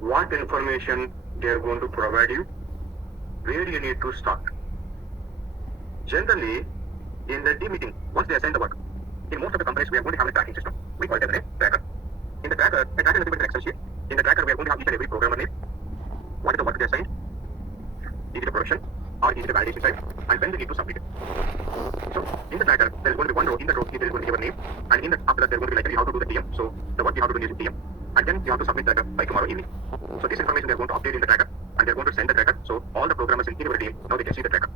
what information they are going to provide you, where you need to start. Generally, in the team meeting, once they assign the work, in most of the companies, we are going to have a tracking system. We call it as a tracker. In the tracker, a tracker is nothing but an Excel sheet. In the tracker, we are going to have each and every programmer name, what is the work they assigned, is it a production, or is it a validation side, and when they need to submit it. So, in the tracker, there is going to be one row. In the row, there is going to be your name, and after that, there is going to be like how to do the TM. So, the work you have to do is TM, and then you have to submit that by tomorrow evening. So, this information they are going to update in the tracker, and they are going to send the tracker. So, all the programmers in your team now they can see the tracker.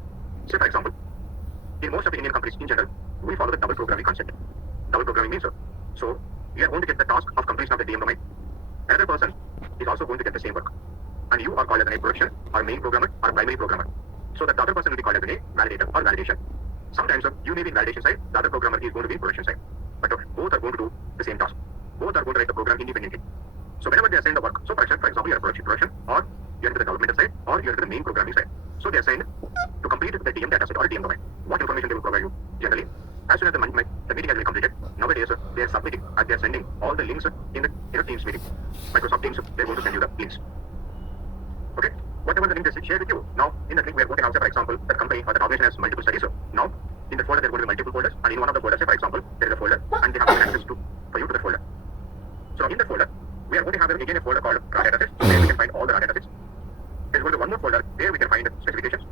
Say, for example, in most of the Indian companies in general, we follow the double programming concept. Double programming means so you are going to get the task of completion of the DM domain. Another person is also going to get the same work, and you are called as an A production or main programmer or primary programmer. So the other person will be called as an A validator or validation. Sometimes you may be in validation side, the other programmer is going to be in production side, but both are going to do the same task. Both are going to write the program independently. So whenever they assign the work, so for example, you are production, or you are into the developmental side, or you are into the main programming side. So they are assigned to complete the DM dataset or DM domain. What information they will provide you generally? As soon as the meeting has been completed, nowadays they are submitting and they are sending all the links in the Teams meeting. Microsoft Teams, they are going to send you the links. Okay? Whatever the link is shared with you. Now, in that link, we are going to have, say, for example, that company or that organization has multiple studies. Now, in that folder, there are going to be multiple folders, and in one of the folders, say, for example, there is a folder, and they have access to for you to the folder. So in that folder, we are going to have again a folder called raw datasets, where we can find all the raw datasets. There's going to be one more folder where we can find specifications,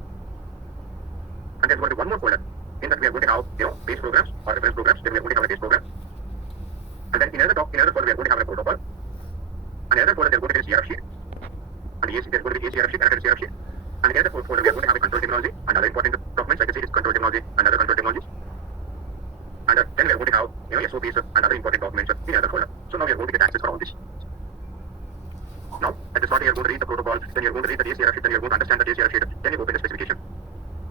and there's going to be one more folder in that we are going to have base programs or reference programs. Then we are going to have a base program, and then in another folder we are going to have a protocol. And another folder there is going to be a CRF sheet, and yes, there's going to be a CRF sheet, another CRF sheet, and in another folder we are going to have a control terminology and other important documents. Like I say, it's control terminology and other control terminologies. And then we are going to have SOPs and other important documents in another folder. So now we are going to get access for all this. Now, at the start, you are going to read the protocol, then you are going to read the DSCRF sheet, then you are going to understand the DSCRF sheet, then you open the specification.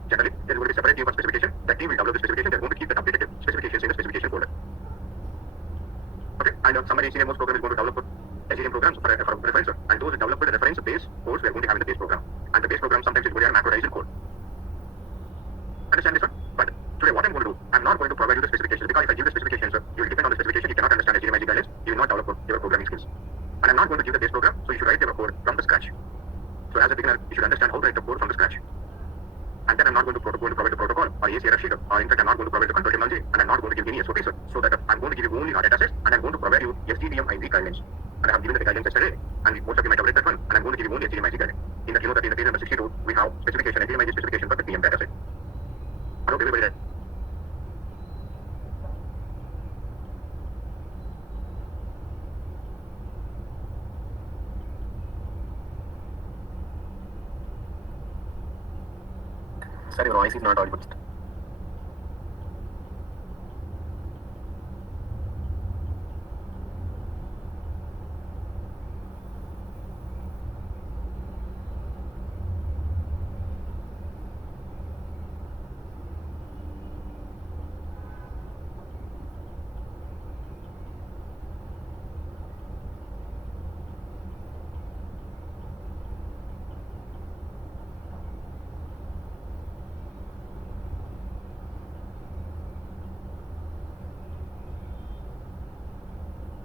Generally, there is going to be a separate team for specification. That team will develop the specification. They are going to keep the updated specifications in the specification folder. Okay, and somebody in most program is going to develop SDM programs for reference, and those developed the reference base codes we are going to have in the base program. And the base program sometimes is going to have macrodized code. Understand this one? But today, what I'm going to do, I'm not going to provide you the specifications, because if I give the specifications, you will depend on the specification. You cannot understand HTML guidelines. You will not develop your programming skills. And I'm not going to give the base program, so you should write your code from the scratch. So as a beginner, you should understand how to write the code from the scratch. And then I'm not going to provide the protocol or ACRF sheet, or in fact, I'm not going to provide the control terminology, and I'm not going to give any SOPs, so that I'm going to give you only raw datasets, and I'm going to provide you SDDM IZ guidelines. And I have given the guidelines yesterday, and most of you might have read that one, and I'm going to give you only SDDM IZ guidelines. In that, that in the page number 62, we have specification, SDDM IZ specification for the PM dataset. I hope everybody read. Sir, your voice is not audible.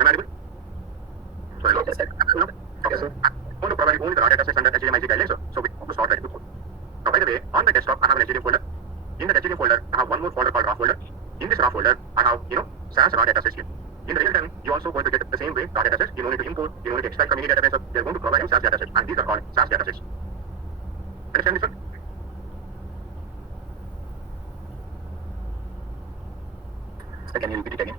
Am I audible? Sorry, yes, sir. Okay, sir. I'm going to provide only the raw datasets and the HTML guidelines, so we have to start writing the code. Now, by the way, on the desktop, I have an HTML folder. In the HTML folder, I have one more folder called raw folder. In this raw folder, I have, SAS raw datasets here. In the real time, you're also going to get the same way raw datasets. You don't need to import, you don't need to extract from any database. They're going to provide you SAS datasets, and these are called SAS datasets. Understand this one? So can you repeat it again?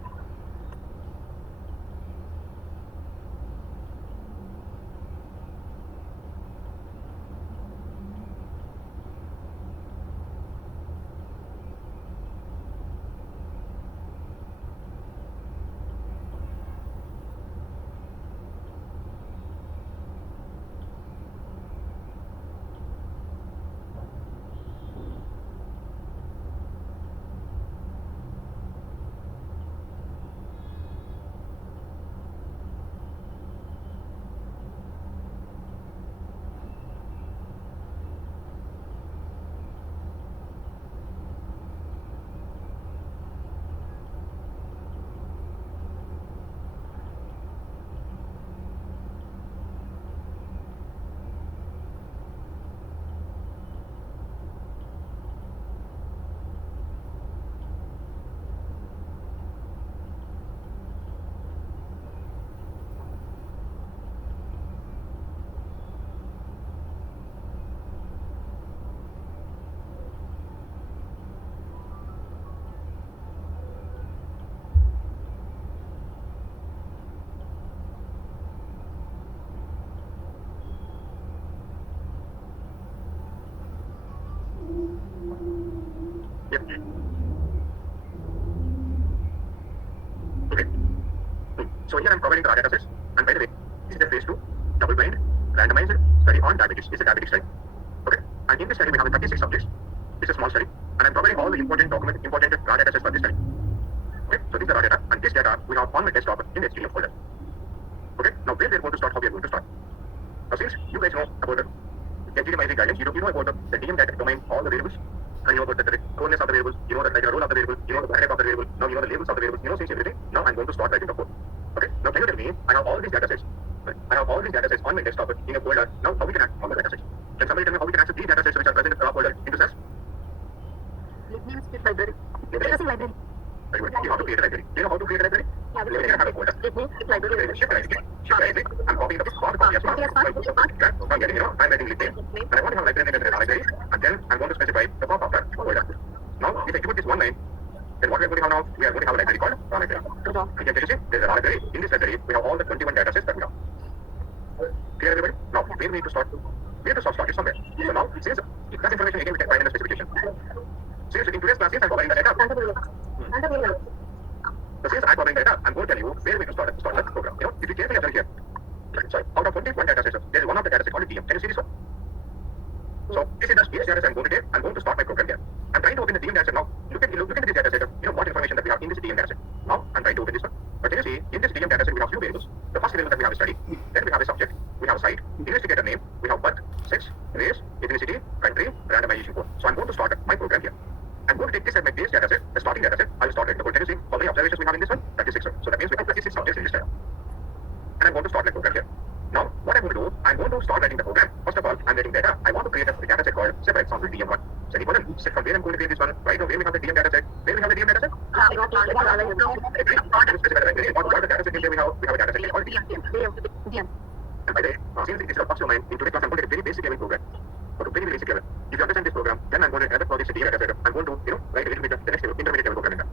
So here I'm providing the raw data sets. And by the way, this is the phase 2, double-blind, randomized study on diabetes. It's a diabetic study. Okay. And in this study, we have 36 subjects. It's a small study. And I'm providing all the important raw data sets for this study. Okay. So these are raw data. And this data we have on my desktop in the HTML folder. Okay. Now where we are going to start, how we are going to start. Now since you guys know about the NGDMIG guidance, you know about the DM data domain, all the variables. And you know about the coordinates of the variables, you know the role of the variable, you know the type of the variable, now you know the labels of the variables, you know since everything. Now I'm going to start writing the code. Okay. Now can you tell me, I have all these data sets. I have all these data sets on my desktop in a folder. Now how we can access all the data sets? Can somebody tell me how we can access these data sets which are present in the raw folder into SAS? Name is library. Library. Very good. You have to create a library. Do you know how to create a library? Yeah, You can have a folder. library. Shift right. I'm copying the small copy as well. So I'm getting, I'm writing list name. And I want to have library name as a library. And then I'm going to specify the pop after folder. Now, if I put this one line, then what we are going to have now, we are going to have a library called raw library. And can you see, there's a raw library. In this library, we have all the 21 data sets that we have. Clear everybody? Now, where we need to start? We have to start it somewhere. So now, since that information again we can find in the specification. Since in today's class, since I'm covering the data, so since I'm covering data, I'm going to tell you where we can start the program. If you carefully observe here, sorry, out of 21 data sets, there is one of the data sets called DM. Can you see this one? So this is the data set I'm going to take. I'm going to start my program here. I'm trying to open the DM data set now. Look at this data set. What information that we have in this DM data set. Now I'm trying to open this one. But can you see in this DM data set we have few variables. The first variable that we have is study. Then we have a subject. We have a site. Investigator name. We have birth, sex, race, ethnicity, country, randomization code. So I'm going to start my program here. I'm going to take this as my base data set, the starting data set. I will start writing the code. Can you see how many observations we have in this one? 36. So that means we have 36 subjects in this data. And I'm going to start my program here. Now, what I'm going to do, I'm going to start writing the program. First of all, I'm writing data. I want to create a data set called, say for example, DM1. Semicolon. Set from where I'm going to create this one. Right now, where we have the DM data set. Where we have the DM data set? What the data set name we have a data set called DM. And by the way, since it is a first domain, in today's class, I'm going to get very basic level program. But very basic level. If you understand this program, then I'm going to add the project DM data set. I'm going to, write a little bit of the next level, intermediate level programming.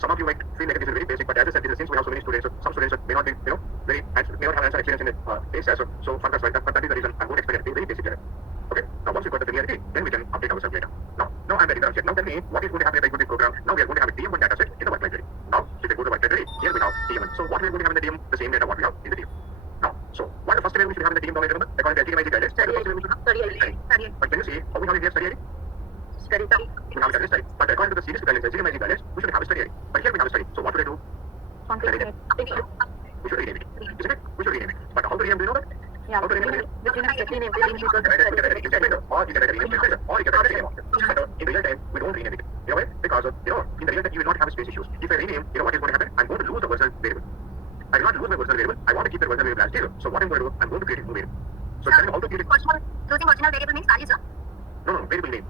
Some of you might feel like this is very basic, but as I said, since we have so many students, some students may not be, may not have hands-on experience in the base as so for that, but that is the reason I'm going to explain it very basic level. Okay. Now once we got the familiarity, then we can update ourselves later. Now I'm ready to Now tell me what is going to happen if I put this program. Now we are going to have a DM1 data set in the work library. Now if I go to work library, here we have DM1. So what we are going to have in the DM, the same data what we have in the DM. Now, so what is the first level we should have in the DM domain? Remember, according to NGDMIG guidelines, study ID. But can you see how we have it here study ID? Study. We have a study. But according to the series guidelines, NGDMIG guidelines, we should have a study ID. But here we have a study. So what should I do? We should rename it. Isn't it? We should rename it. But how to rename? Do you know that? Yeah. How to rename it? The name is rename Or you can write a rename after. But in real time, we don't rename it. You know why? Because in the real time, you will not have space issues. If I rename, what is going to happen? I'm going to lose the original variable. I will not lose my original variable. I want to keep the original variable as zero. So what I'm going to do? I'm going to create a new variable. So tell me how to create it. Losing original variable means value, sir. No, variable name.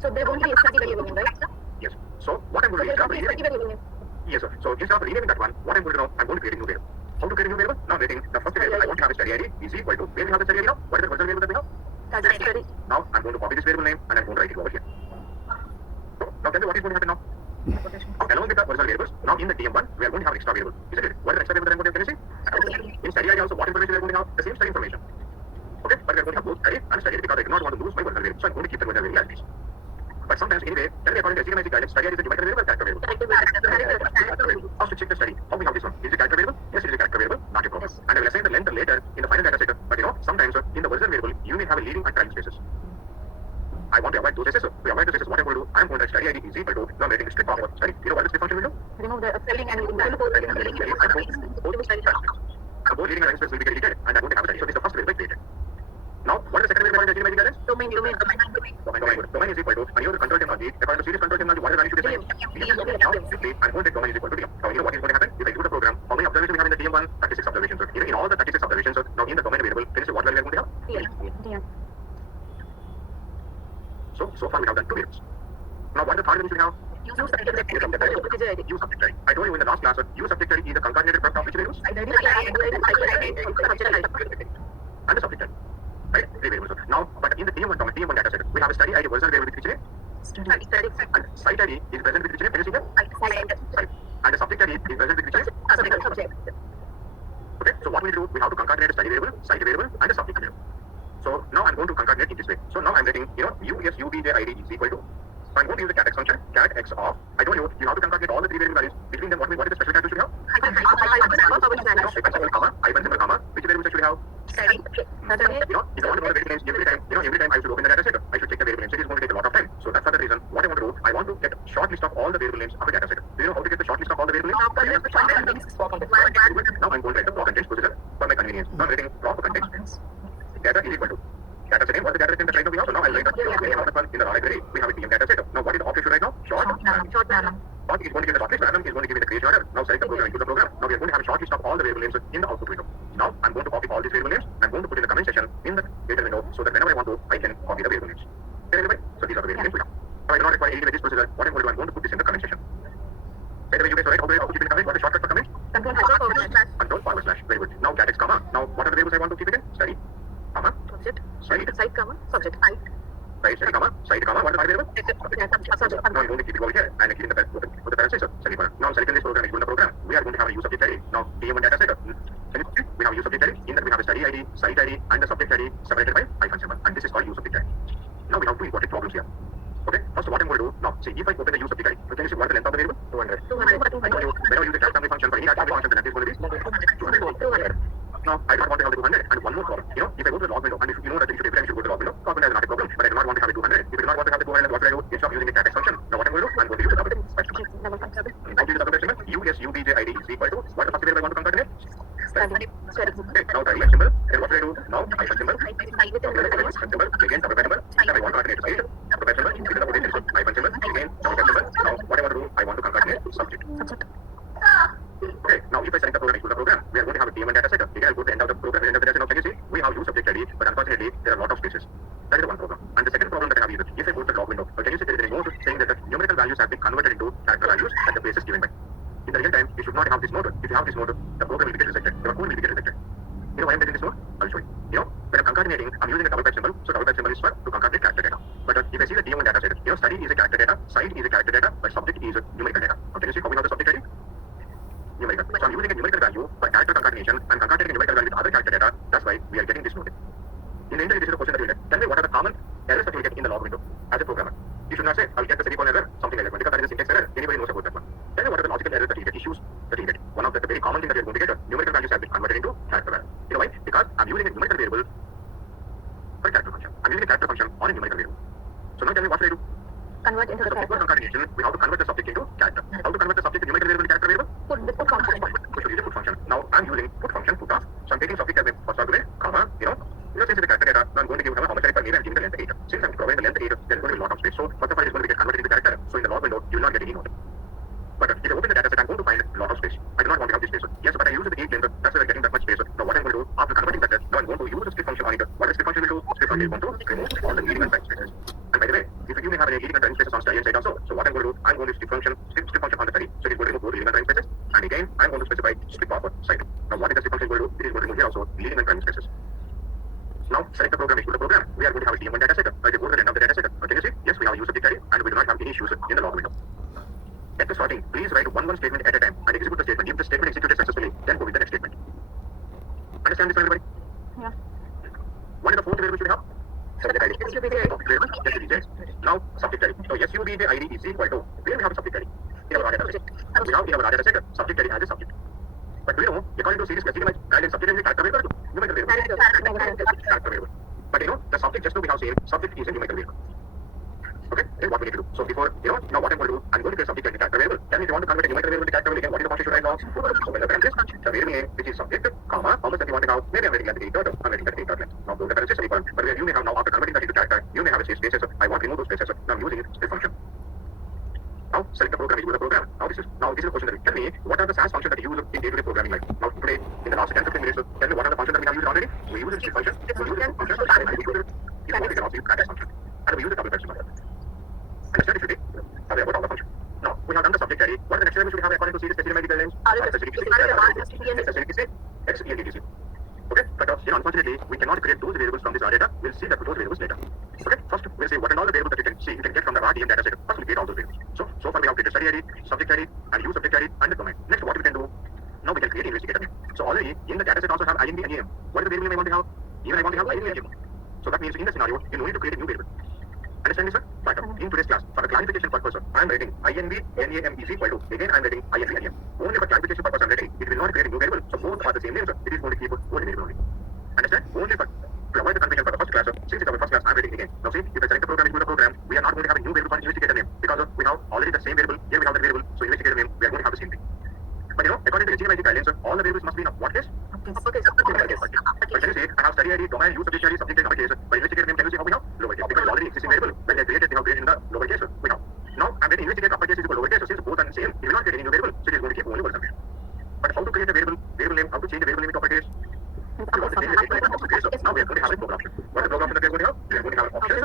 So there won't be a study variable name, right, sir? Yes. So what I'm going to do is variable name. yes, sir. So instead of renaming that one, what I'm going to do now, I'm going to create a new variable. How to create a new variable? Now I'm writing the first variable I want to have a study ID is equal to where we have the study ID now. What is the original variable that we have? Study. Now I'm going to copy this variable name and I'm going to write it over here. So now tell me what is going to happen now. Along with the original variables, now in the DM1, we are going to have extra variable. Isn't it? What is the extra variable that I'm going to have? In study ID also, what information we are going to have? The same study information. Okay, but we are going to have both study and study because I do not want to lose my original variable. So I'm going to keep the original variable as it is. But sometimes anyway, tell me according to NGDMIG guidelines, study ID is a divided variable, character variable. How to check the study? How we have this one? Is it character variable? Yes, it is a character variable, not a problem. And I will assign the length later in the final data set. But sometimes in the original variable, you may have a leading and trailing spaces. I want to avoid those spaces. To avoid those spaces, what I'm going to do, I'm going to write study ID is equal to, now I'm writing strip of study. You know what the strip function will do? Remove the spelling and both leading and trailing spaces will be deleted and I'm going to have a study. So this is the first variable created. Now, what is the second variable in the NGDMIG guidelines? domain. Domain is equal to, and here the control terminology, according to series control terminology, what is the value should be assigned? Now, simply, I'm going to take domain is equal to DM. Now, you know what is going to happen? If I do the program, how many observations we have in the DM1? 36 observations. So, in all the 36 observations, now in the domain variable, can you see what value we are going to have? DM. So far we have done two variables. Now, what is the third variable we should have? Use subject ID. Use subject ID. I told you in the last class, use subject ID is the concatenated product of which variables? And the subject ID. Right? Three variables. Now, but in the DM1 data set, we have a study ID original variable with which name? Study. And site ID is present with which name? Can you see that? Site. And the subject ID is present with which name? Subject. Okay, so what we do, we have to concatenate a study variable, site variable, and a subject variable. So now I'm going to concatenate in this way. So now I'm getting, USUBJID is equal to, so I'm going to use the cat x function, cat x of, I told you, you have to concatenate all the three variable values. Between them, what is the special character should we have? Spanish. Hyphen symbol, comma, which variables I should have? Study. Saturday. If I want to know the variable names every time I should open the data set, I should check the variable names. It is going to take a lot of time. So that's for the reason. What I want to do, I want to get a short list of all the variable names of a data set. Do you know how to get the short list of all the variable names? Now I'm going to write the block context procedure for my convenience. Now I'm writing block context. Data is equal to data set name. What is the data set that right now we have? So now I'll write the name of the one in the raw library. We have a TM data set. Now what is the object right now? Short. Short random. Short is going to give the short list. Random is going to give me the creation order. Now select the program, into the program. Now we are going to have a short list of all the variable names in the output window. Now I'm going to copy all these variable names. I'm going to put in the comment section in the data window so that whenever I want to, I can copy the variable names. So these are the variable names we have. Now I do not require any with this procedure. What I'm going to do, I'm going to put this in the comment section. By the way, you guys are right. How to keep it in comment? What is the shortcut for comment? Control/. Very good. Now catex comma. Now what are the variables I want to keep it in? Study, comma, Subject. site, Site, comma. Subject. Site. right, study, comma, site, comma. What is the variable? Subject. Now I'm going to keep it over here and keep in the parentheses. Semicolon. Now I'm selecting this program. It's going to program. We are going to have a use subject ID. Now TM1 data set. We have use subject ID. In that we have a study ID, site ID, and the subject ID separated by hyphen symbol. And this is called use subject ID. Now we have two important problems here. Okay. First, what I'm going to do now. See, if I open the use subject ID, can you see what is the length of the variable? 200. I told you whenever you use the cash family function for any cash family function, the length is going to be 200. Now, I do not want to have the 200 and one more problem. If I go to the log window, and if you know that you should every time you should go to the log window, log window is not a problem. But I do not want to have the 200. If I do not want to have the 200, what should I do? Instead of using the catex function, now what I'm going to do? I'm going to use the double function. How do you use the double symbol? USUBJ ID is equal to what is the first variable I want to concatenate? Study. Okay, now study symbol. Then what should I do? Now hyphen symbol. Hyphen symbol. Again double symbol. Now I want to concatenate site. Double symbol. Into the quotation symbol. Hyphen symbol. Again double symbol. Now what I want to do? I want to concatenate subject. Okay, now if I select the program, into the program, we are going to have a TM1 data set. Again, I'll go to the end of the program. At the end of the data set, now can you see? We have use subject ID, but unfortunately, there are a lot of spaces. That is the one problem. And the second problem that I have is, if I go to the log window, can you see there is a note saying that the numerical values have been converted into character values at the places given by. In the real time, you should not have this note. If you have this note, the program will get rejected. Your code will get rejected. You know why I'm getting this note? I'll show you. When I'm concatenating, I'm using a double pipe symbol. So double pipe symbol is for to concatenate character data. But if I see the TM1 data set, study is a character data, site is a character data, but subject is a numerical data. Now, can you see how we have the subject ID? Numerical. So I'm using a numerical value for character concatenation and concatenating a numerical value with other character data. That's why we are getting this note. In the interview, this is a question that you get. Tell me what are the common errors that you will get in the log window as a programmer. You should not say, I'll get the semicolon error, something like that, because that is a syntax error. Anybody knows about that one. Tell me what are the logical errors that you get, issues that you get. One of the very common things that you're going to get, numerical values have been converted into character value. You know why? Because I'm using a numerical variable for a character function. I'm using a character function on a numerical variable. So now tell me what should I do? Convert into the So before character. concatenation, we have to convert the subject into character. How to convert the subject to numerical variable to character variable? Put the put function. We should use a put function. Now I'm using put function, put off. So I'm taking subject as my first argument, comma, since it's the character data, now I'm going to give how much I per name and give the length 8. Since I'm providing the length 8, there's going to be a lot of space. So first of all, it's going to get converted into character. So in the log window, you will not get any note. But if I open the data set, I'm going to find a lot of space. I do not want to have this space. Yes, but I use the 8 length. That's why I'm getting that much space. Now what I'm going to do, after converting that, now I'm going to use the split function on it. What is split function will do? Split function is going to remove all the leading and right spaces. And by the way, if you may have a leading and right spaces on study and site also, so what I'm going to do, I'm going to split function on the study. So it's going to remove both leading and right spaces. And again, I'm going to specify split off site. Now what is the split function going to do? It is going to remove here also leading and right spaces. Now select the program, into the program. We are going to have a TM1 data set. I will go to the end of the data set. Can you see? Yes, we have a use subject ID and we do not have any issues in the log window. At the starting, please write one statement at a time and execute the statement. If the statement executed successfully, then go with the next statement. Understand this, everybody? Yeah. What is the fourth variable should we have? Subject ID. SUBJ. Now, subject ID. So, SUBJ ID is equal to, where we have a subject ID? In our data set. We have in our data set, subject ID as a subject. But we know, according to series classification guidelines, subject ID is a character variable. Numerical variable. Character variable. But the subject just to be how same, subject is a numerical variable. Okay, then what we need to do. So before, now what I'm going to do, I'm going to create subject as a character variable. Tell me if you want to convert a numerical variable to character variable again, what is the function should I now? So when the parenthesis, the variable name, which is subject, comma, how much that you want to have, maybe I'm writing at the 8 I'm writing at the 8 length. Now, the parenthesis semicolon, but you may have now, after converting that into character, you may have a spaces, I want to remove those spaces, now I'm using split function. Now, select the program, you do the program. Now, this is a question that you tell me, what are the SAS functions that you use in day-to-day programming life? Now, today, in the last 10-15 minutes, tell me what are the functions that we have used already? We use a split function, we use a function, and we use we can also use character function. And we use a double question method. Understand if you take? Now we have got all the functions. Now, we have done the subject ID. What are the next level should we have according to series specific guidelines? XENDDC. Okay, but unfortunately, we cannot create those variables from this raw data. We'll see that those variables later. Okay, first we'll see what are all the variables that you can get from the raw DM data set. First we'll create all those variables. So far we have created study ID, subject ID, and use subject ID, and the domain. Next, what we can do? Now we can create investigator name. So already in the data set also have INV and EM. What is the variable name I want to have? Even I want to have INV and EM. So that means in the scenario, you no need to create a new variable. Understand this, sir? But in today's class, for the clarification purpose, I am writing INV NAM is equal to, again I am writing INV and EM. Only for clarification purpose I am writing, it will not create a new variable. So both name, it will not get any new variable, so it is going to keep only one submission. But how to create a variable name, how to change the variable name into uppercase? We want to change the variable name to uppercase, so now we are going to have a program option. What is the program option that we are going to have? We are going to have an option.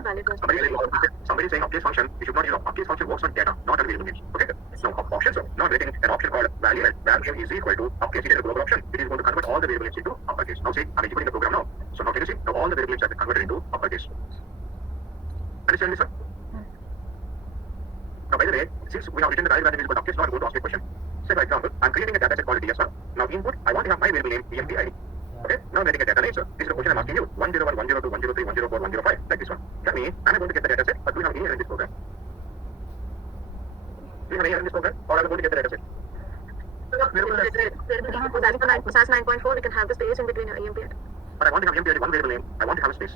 Somebody is saying uppercase function, we should not use uppercase function works on data, not on variable names. Okay? Now option, so now getting an option called value name is equal to uppercase. It is a global option. It is going to convert all the variable names into uppercase. Now see, I'm executing the program now. So now can you see? Now all the variable names have been converted into uppercase. Understand this, sir? Now, by the way, since we have written the value is equal to uppercase, now I'm going to ask you a question. Say, for example, I'm creating a data set called DSR. Now, input, I want to have my variable name, EMPID. Okay, now I'm getting a data name, sir. This is the question I'm asking you. 101, 102, 103, 104, 105, like this one. Tell me, am I going to get the data set, or do you have any error in this program? Do you have any error in this program, or am I going to get the data set? SAS 9.4, we can have the space in between EMPID. But I want to have EMPID one variable name. I want to have a space.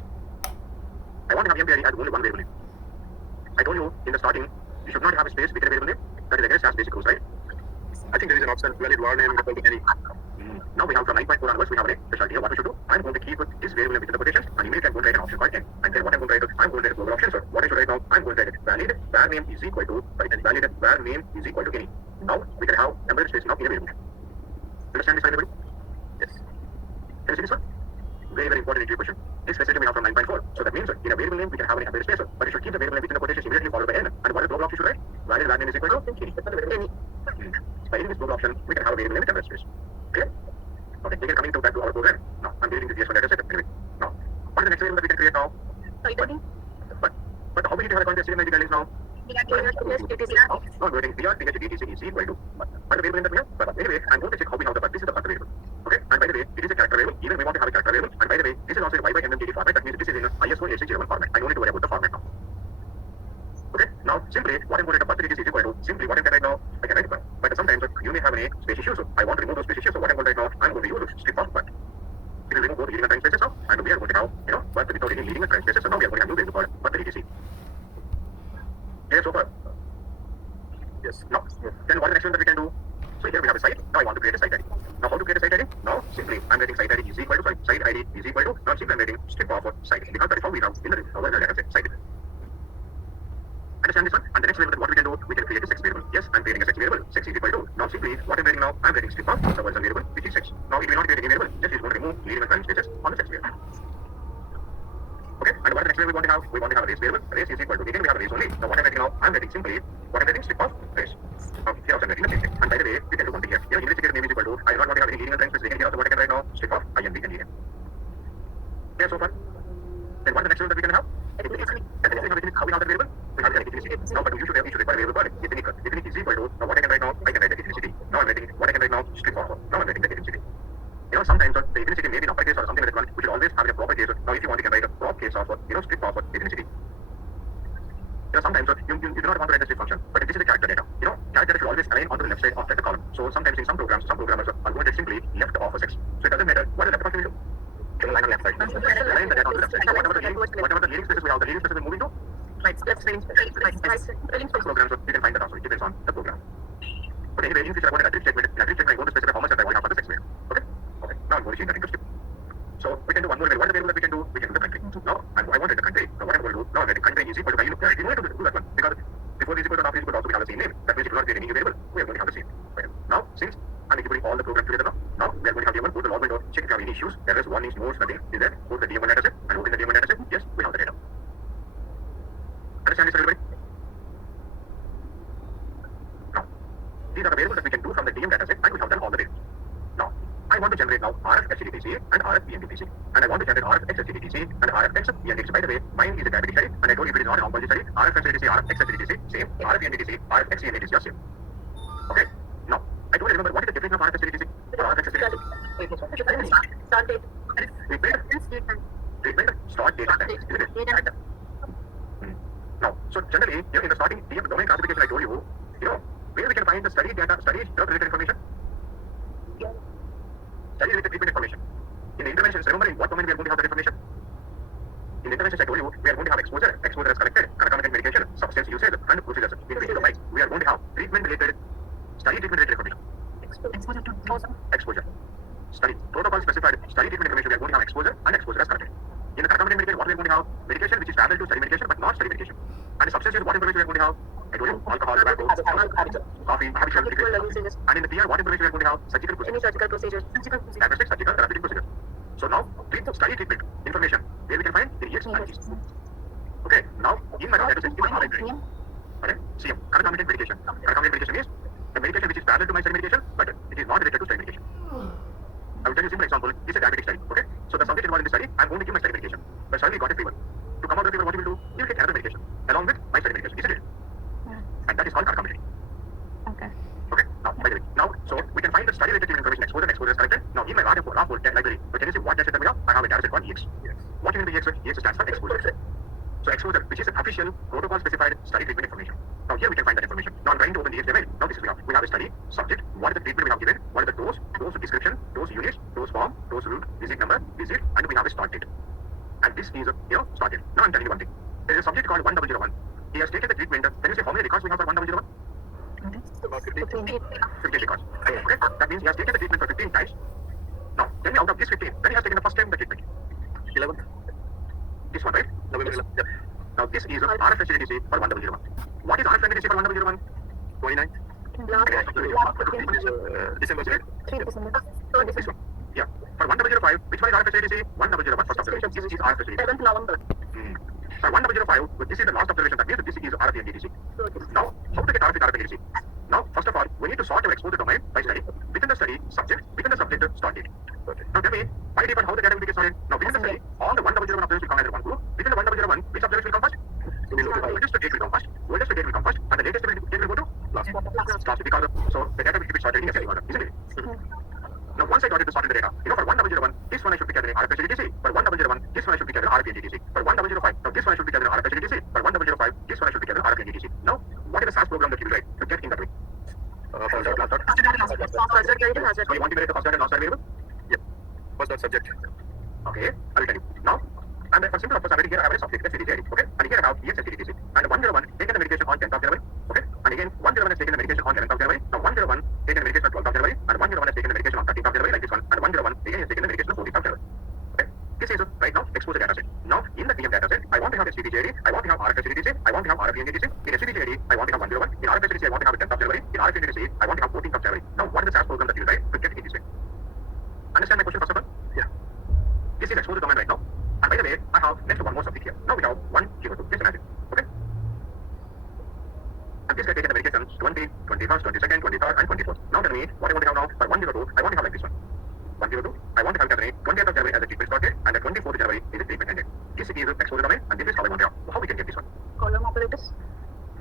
I want to have EMPID as only one variable name. I told you in the starting, you should not have a space between a variable name. That is against SAS basic rules, right? I think there is an option valid var name equal to any. Now we have from 9.4 onwards, we have a specialty here. What we should do? I'm going to keep this variable name within the quotations, and immediately I'm going to write an option called n. And then what I'm going to write is, I'm going to write a global option. So what I should write now? I'm going to write valid var name is equal to valid var name is equal to any. Now we can have embedded space now in a variable name. Understand this, everybody? Yes. Can you see this one? Very, very important into your question. This facility we have from 9.4. So that means in a variable name we can have an embedded space, but you should keep the variable name within the quotations immediately followed by n. And what is the global option should write? Valid var name is equal to any. By using this global option, we can have a variable name with embedded space. Clear? Okay, again coming back to our program. Now I'm creating the DS1 data set. Anyway, now what is the next variable that we can create now? But how many do you have a context in the now? Not waiting. We are thinking DTC is equal to what the variable name that we have. But anyway, I'm going to check how we have the but this is the first variable. Okay, and by the way, it is a character variable. Even we want to have a character variable. And by the way, this is also a YMMDD format. That means this is in ISO 8601 format. I don't need to worry about the format now. Okay, now simply what I'm going to write is equal to simply what I can write now. I can write but. But sometimes you may have a space issue. So I want to remove those space issues. So what I'm going to write now, I'm going to use strip off but. It will remove both leading and time spaces now, and we are going to have but without any leading and time spaces. So now we are going to have new variable called but the DTC. Clear so far? Yes. Now, then what is the next one that we can do? So here we have a site. Now I want to create a site ID. Now how to create a site ID? Now simply I'm writing site ID is equal to site ID is equal to now simply I'm writing strip off for site because that is how we have in the original data set site ID. Understand this one? And the next variable what we can do, we can create a sex variable. Yes, I'm creating a sex variable. Sex is equal to now simply what I'm writing now, I'm writing strip off the original variable which is sex. Now it will not create any variable, just is going to remove leading and time spaces on the sex variable. Okay, and what is the next variable we want to have? We want to have a race variable. Race is equal to again we have a race only. Now what I'm writing now, I'm writing simply what I'm writing strip off race. Now here also I'm writing the same thing. And by the way, we can do one thing here. Here investigator name is equal to I do not want to have any leading and time spaces. Here also what I can write now, strip off INV and leading. Clear so far? Then what is the next variable that we can have? And then how we have the variable? We have the ethnicity. Now but you should require a variable called ethnic. Ethnic is equal to now what I can write now, I can write the ethnicity. Now I'm writing what I can write now, strip off. Now I'm writing the ethnicity. Sometimes the ethnicity may be in uppercase or something like that. We should always have a proper case. Now, if you want, you can write a prop case of strip off ethnicity. Sometimes you do not want to write a strip function, but this is the character data. Character data should always align onto the left side of the column. So sometimes in some programmers are going to simply left off a sex. So it doesn't matter what is the left function we do. It will align on the left side. Align the data on the left side. So whatever the leading spaces we have, the leading spaces are moving to right, left side. Programs, so you can find that also. It depends on the program. But anyway, in future, I want an attribute statement. In attribute statement, I'm going to specify how much that I want to have for the sex variable. Okay. Now I'm going to change that into strip. So we can do one more variable. What is the variable that we can do? We can do the country. Now I wanted the country. Now what I'm going to do? Now I'm writing country is equal to value. We don't have to do that one because before is equal to after is equal to also we have the same name. That means it will not create any new variable. We are going to have the same. Right. Now since I'm executing all the programs together now we are going to have the one. Go to the log window. Check if you have any issues. Errors, warnings, notes, nothing is there. Go to the DM1 dataset and open the DM1 dataset. Yes, we have the data. Understand this, everybody? Now these are the variables that we can do from the DM dataset and we have done all the variables. Now I want to generate now RF HCDTC and RF ENDTC. And I want to generate RF XHCDTC and RF XENDTC. By the way, mine is a diabetic study, and I told you if it is not an oncology study, RF HCDTC, RF XHCDTC, same. RF ENDTC, RF XENDTC are same. Okay? Now, I don't remember what is the definition of RF HCDTC or RF XHCDTC. Start date. We build start date and time. Isn't it? Now, so generally, in the starting domain classification I told you, where we can find the study data, study related information. Study related treatment information. In the interventions, remember in what domain we are going to have that information? In the interventions I told you, we are going to have exposure as collected, concomitant medication, substance usage, and procedures. In patient domain, we are going to have treatment related information. Exposure. Study. Protocol specified study treatment information, we are going to have exposure and exposure as collected. In the concomitant medication, what we are going to have? Medication which is parallel to study medication but not study medication. And substances, what information we are going to have? I told you, alcohol, tobacco, coffee, habitual, Equal level stages. and in the tier, what information we are going to have? Surgical Any procedures. surgical procedures. Diagnostic, surgical, therapeutic procedures. So now, study treatment information where we can find in EX and EC. Okay, now in my data set, in my training. Okay, CM, concomitant medication. Concomitant medication is the medication which is parallel to my study medication, but it is not related to study medication. I will tell you a simple example. It's a diabetic study. Okay, so the subject involved in the study, I'm going to give my study medication. But suddenly got a fever. To come out of the fever, what you will do? You will take another medication along with my study medication, isn't it? And that is called concomitant. Okay. Okay, now by the way, now so we can find the study related information exposure is collected. Now in my RAF library, but can you see what data set we have? I have a data set called EX. What is the EX? EX stands for exposure. So exposure, which is an official protocol specified study treatment information. Now here we can find that information. Now I'm trying to open the HTML. Now this is we have a study, subject, what is the treatment we have given, what is the dose description, dose units, dose form, dose route, visit number, visit, and we have a start date. And this is start date. Now I'm telling you one thing. There is a subject called 1001. He has taken the treatment. Can you say how many records we have for 1001? About 15 records. Okay, that means he has taken the treatment for 15 times. Now tell me out of this 15, when he has taken the first time the treatment? 11th. This one, right? November 11th. Yep. Now this is RF facility for 1001. What is RF facility for 1001? 29th. December 3rd. This one. Yeah. For 1005, which one is RF facility? 1001 first observation. This is RF facility. 7th November. For 1005, this is the last observation. That means this is RF and DDC. Now, how to get RF and DDC? Now, first of all, we need to sort our exposure domain by study. Within the study, subject, within the subject, start date. Now tell me, by default, how the data will get sorted? Now, within the study, all the 1001 observations will come under one group. Within the 1001, which observation will come first? Oldest date will come first. Oldest date will come first, and the latest date will go to last. Last because so the data will be sorted in a order, isn't it? Now, once I got it to sort the data, for 1001, this one I should be gathering RF DDC. For 1001, this one I should be gathering RF DDC. For 1005, now this one I should be gathering RF DDC. For 1005, this one I should be gathering RF DDC. Now, what is the SAS program that you will write to get in that way? First subject, So you want to write the first dot and last dot variable? Yep. First dot subject. Okay, I will tell you. Now, and for simple purpose, I will here I have a subject, that's DDC. Okay, and here I have EX and DDC. And 101 taken the medication on 10th of January. Okay, and again 101 has taken the medication on 11th of January. Now 101 taken the medication on 12th of January, and 101 has taken the medication on 13th of January, like this one, and 101 again has taken the medication on 14th of January. Okay, this is right now exposure data set. Now in the TM data set, I want to have STDJD, I want to have RF STDC, I want to have RF DDC. In STDJD, I want to have 101. In RF STDC, I want to have 10th of January. In RF DDC, I want to have 14th of January. Now what is the SAS program that you write to get in this way? Understand my question first of all? Yeah. This is exposure domain right now. And by the way, I have next one more subject here. Now we have 1, 0, 2. Just imagine. Okay? And this guy taken the medication 20, 21st, 22nd, 23rd, and 24th. Now tell me what I want to have now for 102. I want to have like this one. 102. I want to have January 20th of January as the treatment started, and the 24th of January is the treatment ended. This is exposure domain, and this is how I want to have. How we can get this one? column operators.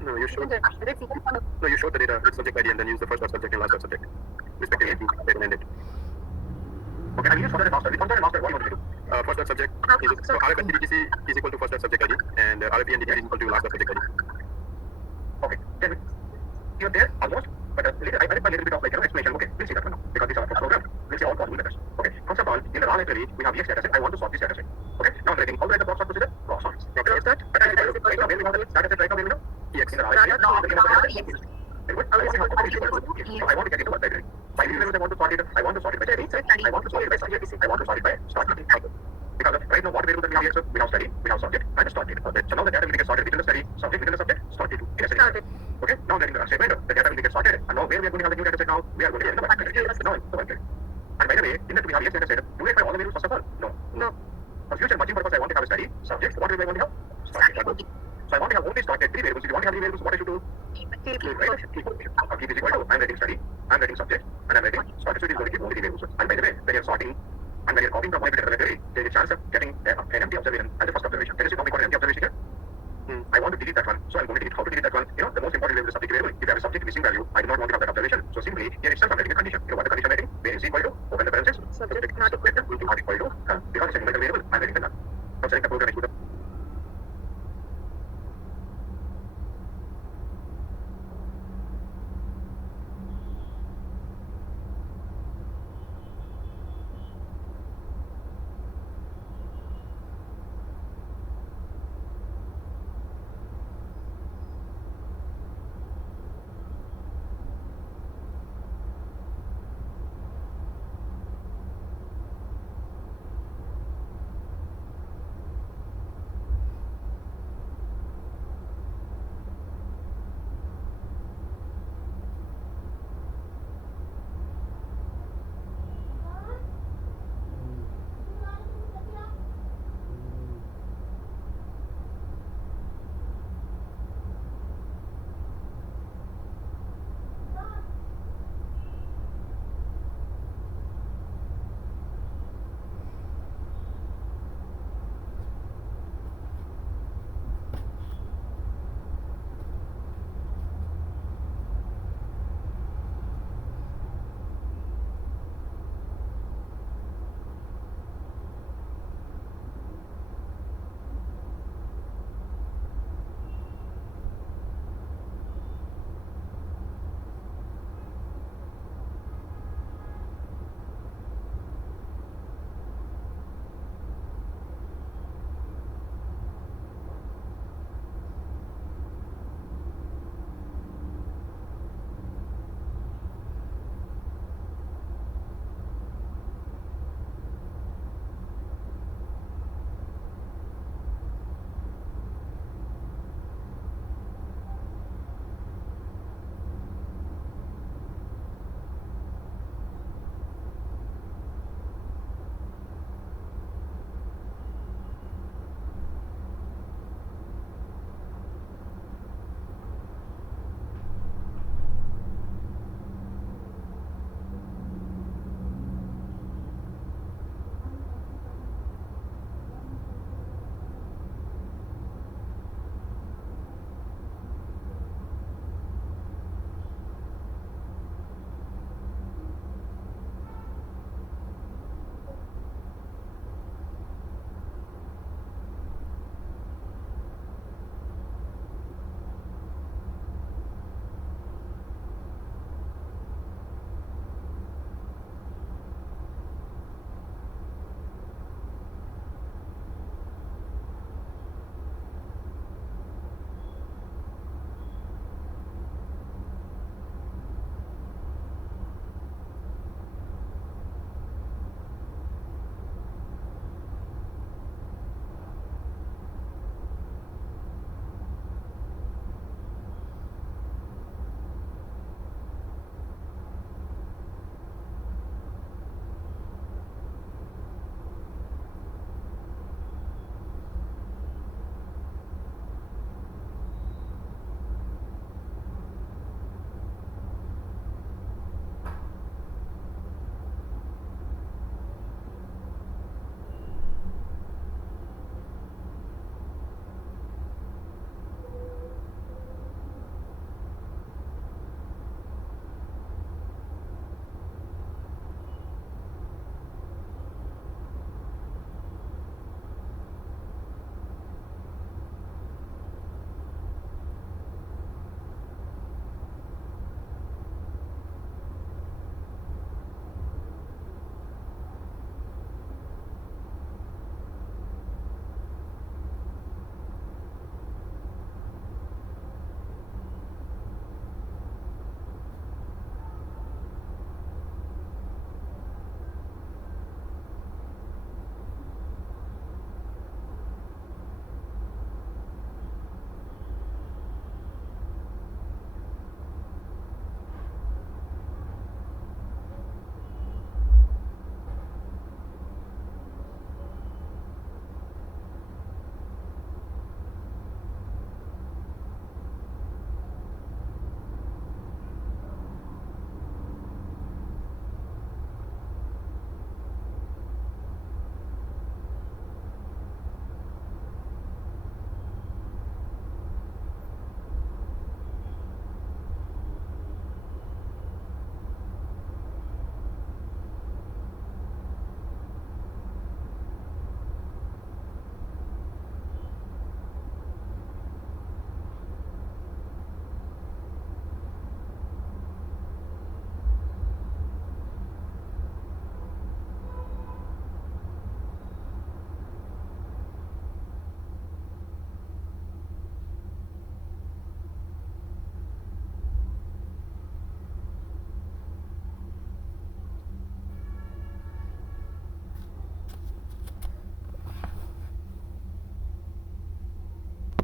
No, you showed the data with subject ID and then use the first dot subject and last dot subject. Respectively, date and ended. Okay, I'll use first dot and master. With first dot and master, what do you want me to do? First dot subject is so RF and DDC is equal to first dot subject ID and RFP and DDC is equal to last dot subject ID. Okay, then you're there almost, but I will a little bit of explanation. Okay, we'll see that one now because these are our program. We'll see all possible methods. Okay, first of all, in the raw library we have EX data set. I want to sort this data set. Okay, now I'm writing how do I write the box sort procedure? Box sort. Okay, is that? But right now where we have the data set right now where we know? EX in the raw library. Very good. I want to have so I want to get into what library. By the I want to sort it. I want to sort it by study. I want to sort it by subject. I want to sort it by start date. Because right now what variable that we have here, so we have study, we have subject, and start date. So now the data will get sorted within the study, subject within the subject, start date in a study. Okay, now getting the statement, the data will get sorted, and now where we are going to have the new data set now, we are going to get the one. Now the one. And by the way, in that we have EX data set, do we have all the variables first of all? No. For future matching purpose, I want to have a study, subject, what do I want to have? Start date. So I want to have only start date, 3 variables. If you want to have 3 variables, what I should do? Right? Keep is equal to, I'm writing study, I'm writing subject, and I'm writing start date, so it is going to keep only 3 variables. And by the way, when you're sorting, and when you're copying from one particular library, there is a chance of getting an empty observation as the first observation. Can you see how we got an empty observation here? I want to delete that one, so I'm going to delete. How to delete that one? The most important variable is the subject variable. If you have a subject missing value, I do not want to have that observation. So simply, here itself I'm writing a condition. What the condition writing? Where is equal to, open the parentheses, Subject not equal to. because it's a numerical variable, I'm writing the null. Now select the program